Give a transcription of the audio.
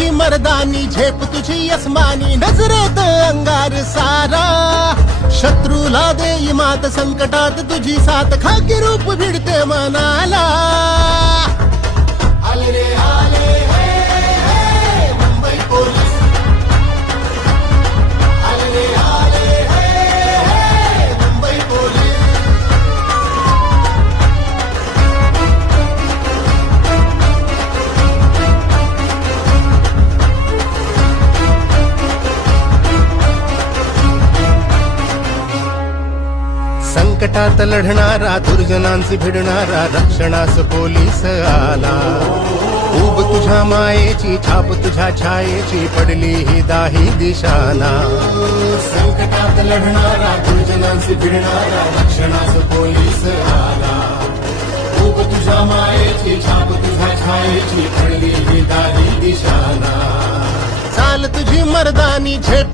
तुझी मर्दानी, झेप तुझी अस्मानी, नजरेत अंगार सारा. शत्रूला देई मात, संकटात तुझी साथ, खाकी रूप भिडते मनाला. आले रे आले हे, हे, मुंबई पोलीस. आले रे आले हे, हे, मुंबई पोलीस. संकटात लढणारा, दुर्जनांची भिडणारा, रक्षणास पोलीस आला. उब तुझ्या मायेची, छाप तुझ्या छायेची, पडली ही दाही दिशाला. संकटात लढणारा, दुर्जनांची भिडणारा, रक्षणास पोलीस आला. उब तुझ्या मायेची, छाप तुझ्या छायेची, पडली ही दाही दिशाला. चाल तुझी मर्दानी, झेप